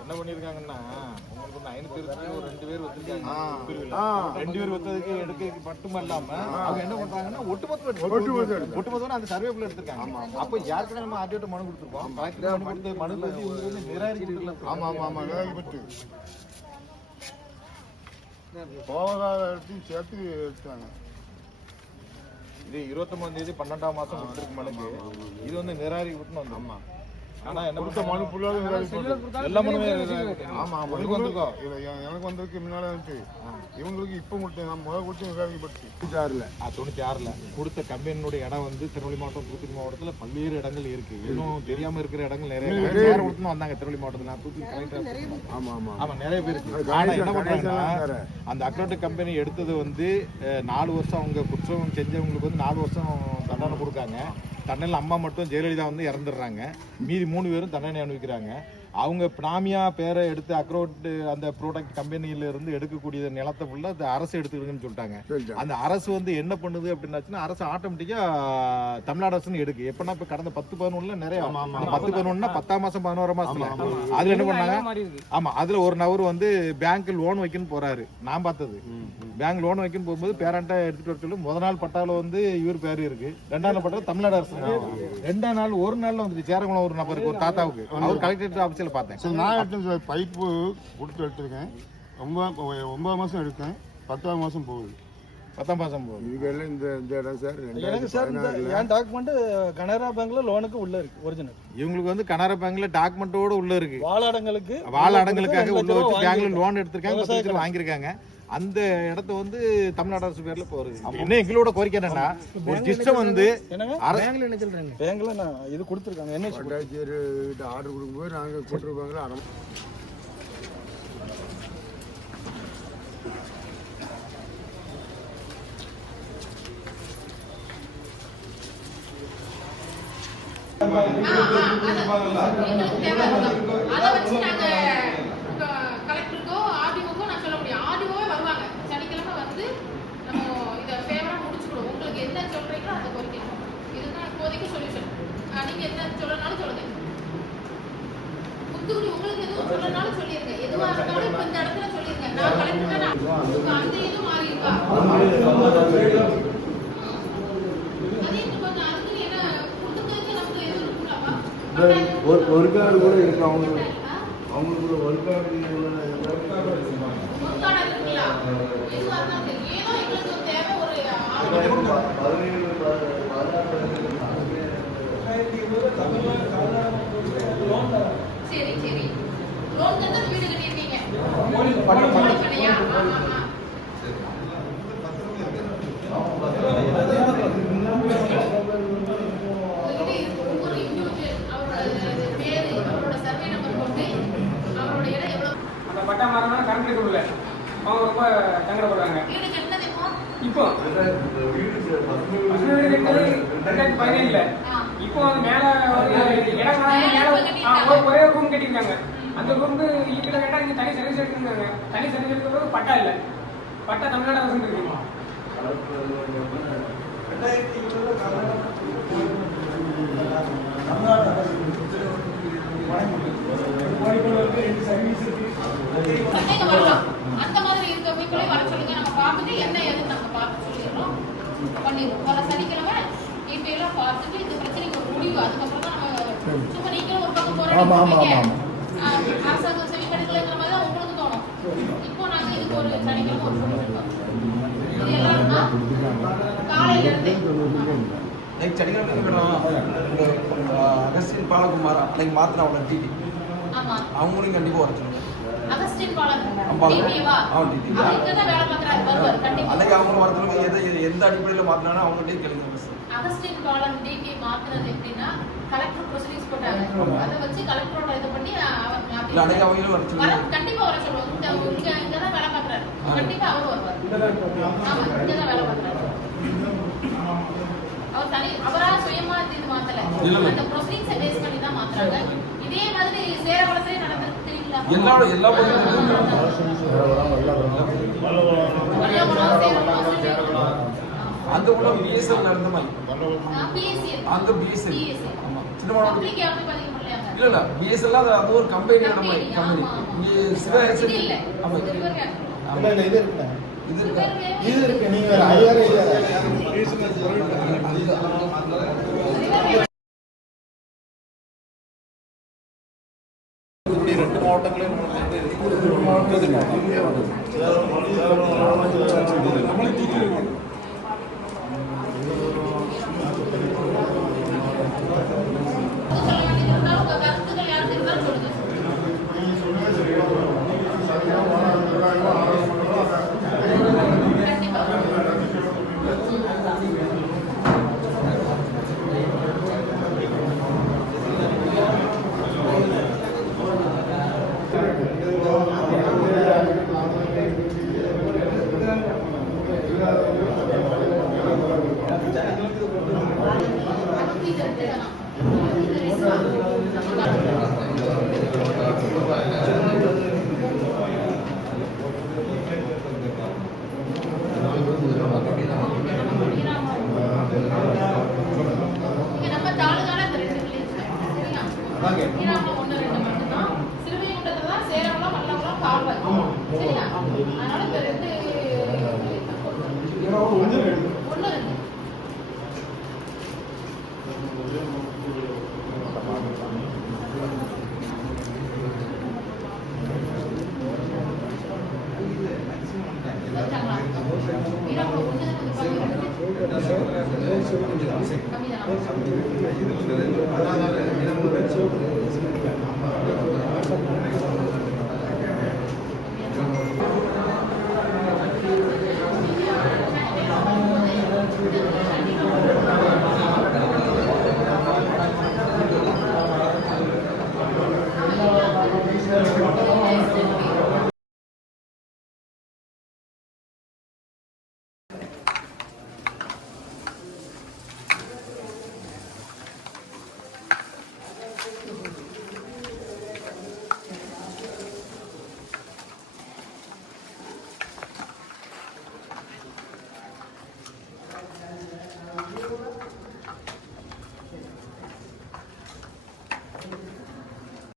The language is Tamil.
என்ன பண்ணிருக்காங்கன்னா உங்களுக்கு 5 ஒரு 2 பேர் வச்சிருக்காங்க. 2 பேர் வச்சதுக்கு எடுக்க மட்டுமல்லாம அவங்க என்ன பண்றாங்கன்னா ஒட்டுமொத்தமா அந்த சர்வேக்குள்ள எடுத்திருக்காங்க. அப்ப யாருக்குமே நம்ம ஆர்டிஓ மனு கொடுத்துருக்கோம். மனு கொடுத்து மனு பத்தி இவங்க நிராகரிச்சிட்டு போகாத இடத்தையும் சேர்த்து எடுத்தாங்க. இது 29ஆம் தேதி 12ஆம் மாசம் கொடுத்துருக்கு மனுக்கு. இது வந்து நிராகரிக்கப்பட்டு வந்தோம்மா. ஆனா என்ன கொடுத்த மனு ஃபுல்லாவே எல்லா மனுமே ஆமா ஆமா எனக்கு வந்திருக்கோம். எனக்கு வந்திருக்கு முன்னால வந்துட்டு இவங்களுக்கு இப்ப கொடுத்து நான் முதல் கொடுத்து நிராகரிக்கப்பட்டு 96ல கொடுத்த கம்பெனியோட இடம் வந்து திருநெல்வேலி மாவட்டம் தூத்துக்குடி மாவட்டத்துல பல்வேறு இடங்கள் இருக்கு. இன்னும் தெரியாம இருக்கிற இடங்கள் நிறைய கொடுத்து வந்தாங்க. திருநெல்வேலி மாவட்டத்துல நான் தூத்துக்குடி கலெக்டர் ஆமா ஆமா ஆமா நிறைய பேர் இருக்கு. ஆனா என்ன பண்றாங்கன்னா அந்த அக்ரோட் கம்பெனி எடுத்தது வந்து 4 வருஷம் அவங்க குற்றம் செஞ்சவங்களுக்கு வந்து 4 வருஷம் தண்டனை கொடுக்காங்க. தண்டனையில் அம்மா மட்டும் ஜெயலலிதா வந்து இறந்துடுறாங்க. மீதி 3 பேரும் தண்டனை அனுபவிக்கிறாங்க. அவங்க பிராமியா பேரை எடுத்து அக்ரோட் அந்த ப்ராடக்ட் கம்பெனியில இருந்து எடுக்கக்கூடிய நிலத்தை ஃபுல்லா அந்த அரசு எடுத்துக்கிடுங்கன்னு சொல்லிட்டாங்க. அந்த அரசு வந்து என்ன பண்ணுது அப்படின்னாச்சுன்னா அரசு ஆட்டோமேட்டிக்கா தமிழ்நாடு அரசுன்னு எடுக்கு. எப்படின்னா இப்ப கடந்த 10-11 நிறைய 10-11 10ஆம் மாசம் 11ஆம் மாசத்துல அதுல என்ன பண்ணாங்க ஆமா அதுல ஒரு நபர் வந்து பேங்க் லோன் வைக்கணும்னு போறாரு. நான் பார்த்தது பேங்க் லோன் வைக்கணும் போகும்போது பேரண்டா எடுத்துட்டு வர சொல்லி முதல் நாள் பட்டால வந்து இவர் பேரு இருக்கு. 2ஆம் நாள் பட்டால தமிழ்நாடு அரசு. 2ஆம் நாள் ஒரு நாள்ல வந்து சேரங்குளம் ஒரு நபருக்கு ஒரு தாத்தாவுக்கு அவர் கலெக்டரேட் ஆபீஸ்ல பார்த்தேன். நான் பைப்பு கொடுத்து எடுத்திருக்கேன். 9 மாசம் எடுத்தேன். 10ஆம் மாசம் போகுது. 10ஆம் மாசம் போகுது. இதுல இந்த இடம் சார் எனக்கு சார் என் டாக்குமெண்ட் கனரா பேங்க்ல லோனுக்கு உள்ள இருக்கு ஒரிஜினல். இவங்களுக்கு வந்து கனரா பேங்க்ல டாக்குமெண்டோட உள்ள இருக்கு. வாழடங்களுக்காக உள்ள வச்சு பேங்க்ல லோன் எடுத்திருக்காங்க, வாங்கியிருக்காங்க. அந்த இடத்த வந்து தமிழ்நாடு அரசு பேர்ல போறது. என்ன எங்களோட கோரிக்கை என்னன்னா ஒரு சிஸ்டம் வந்து பேங்க்ல என்ன சொல்றாங்க பேங்க்ல நான் இது கொடுத்துருக்காங்க. என்ன ஆர்டர் கொடுக்கும்போது நாங்க போட்டுருப்பாங்களா நீங்க என்ன சொல்லனாலும் சொல்லுங்க. முத்துக்குடி உங்களுக்கு எதுவும் சொல்லனாலும் சொல்லிருங்க. எதுவா இருந்தாலும் இப்ப இந்த இடத்துல சொல்லிருங்க. நான் கலெக்டர் அந்த இது மாறி இருக்கா அதே கொஞ்சம் அதுக்கு என்ன கொடுத்ததுக்கு நமக்கு எதுவும் இருக்குல்லவா ஒரு கார்டு கூட இருக்கு. அவங்களுக்கு ஒரு கார்டு இருக்குல்ல எதுவா இருந்தாலும் ஏதோ எங்களுக்கு தேவை ஒரு சரி சரி லோன் தந்தா வீடு கட்டிருக்கீங்க. பண்ணியா பட்டா மாறினா கரண்ட் கொடுக்கல. அவங்க ரொம்ப சங்கடப்படுறாங்க. வீடு கட்டினது இப்போ 2017 இப்போ அது மேல இடம் ஒரே ரூம் கட்டிருக்காங்க. அந்த ரூமுக்கு வீட்டுல கேட்டா இங்க தனி சர்வீஸ் எடுத்துருக்காங்க. தனி சர்வீஸ் எடுக்கிறது பட்டா இல்ல. பட்டா தமிழ்நாடு அரசு இருக்கு. அந்த மாதிரி இருக்க வீட்டுல வர சொல்லுங்க. நம்ம பார்த்துட்டு என்ன ஏது நம்ம பார்த்து சொல்லிடுறோம் பண்ணிடுவோம். வர சனிக்கிழமை இப்ப எல்லாம் பார்த்துட்டு இந்த பிரச்சனைக்கு ஒரு முடிவு. அதுக்கப்புறம் தான் நம்ம சும்மா நீங்களும் ஒரு பக்கம் போராடிங்க அரசாங்கம் செவி கடுக்கலைங்கிற மாதிரி தான் உங்களுக்கு தோணும். இப்போ நாங்க இதுக்கு ஒரு சனிக்கிழமை ஒரு சொல்லிருக்கோம். இது எல்லாரும் காலையில இருந்து அகஸ்டின் பாலகுமார் அன்னைக்கு மாத்திரம் டிடி அவங்களும் கண்டிப்பா வர சொல்லுங்க. அகஸ்டின் பாலன் டிடிவா அவங்க தான் வேலை பார்க்கறாரு வருவார் கண்டிப்பா. அன்னைக்கு அவங்க வர சொல்லுங்க. எந்த அடிப்படையில் மாத்தினானோ அவங்கள்ட்டே கேளுங்க. அகஸ்டின் பாலன் டிடி மாத்துறது எப்படின்னா கலெக்டர் ப்ரொசீஜர்ஸ் போட்டாங்க. அதை வச்சு கலெக்டரோட இது பண்ணி அன்னைக்கு அவங்களும் வர சொல்லுங்க. கண்டிப்பா வர சொல்லுவோம். இங்க தான் வேலை பார்க்கறாரு. கண்டிப்பா அவர் வருவார். ஆமா இங்க தான் வேலை பார்க்கறாரு. அவர் தனி அவரா சுயமா இது மாத்தல. அந்த ப்ரொசீஜர்ஸை பேஸ் பண்ணி தான் மாத்துறாங்க. இதே மாதிரி சேரவளத்திலே நடந்திருக்கு தெரியுங்களா? எல்லா அந்த உள்ள பிஎஸ்எல் நடந்த மாதிரி அந்த பிஎஸ்எல் ஆமா சின்ன மாவட்டம் இல்ல இல்ல பிஎஸ்எல் அது ஒரு கம்பெனியோட மாதிரி கம்பெனி இங்க சிவாசி ஆமா இல்ல இது இருக்குண்ணே. இது இருக்கா இது இருக்கு. நீங்க வேற ஐயாயிரம் இப்படி 2 மாவட்டங்களையும் கம்மி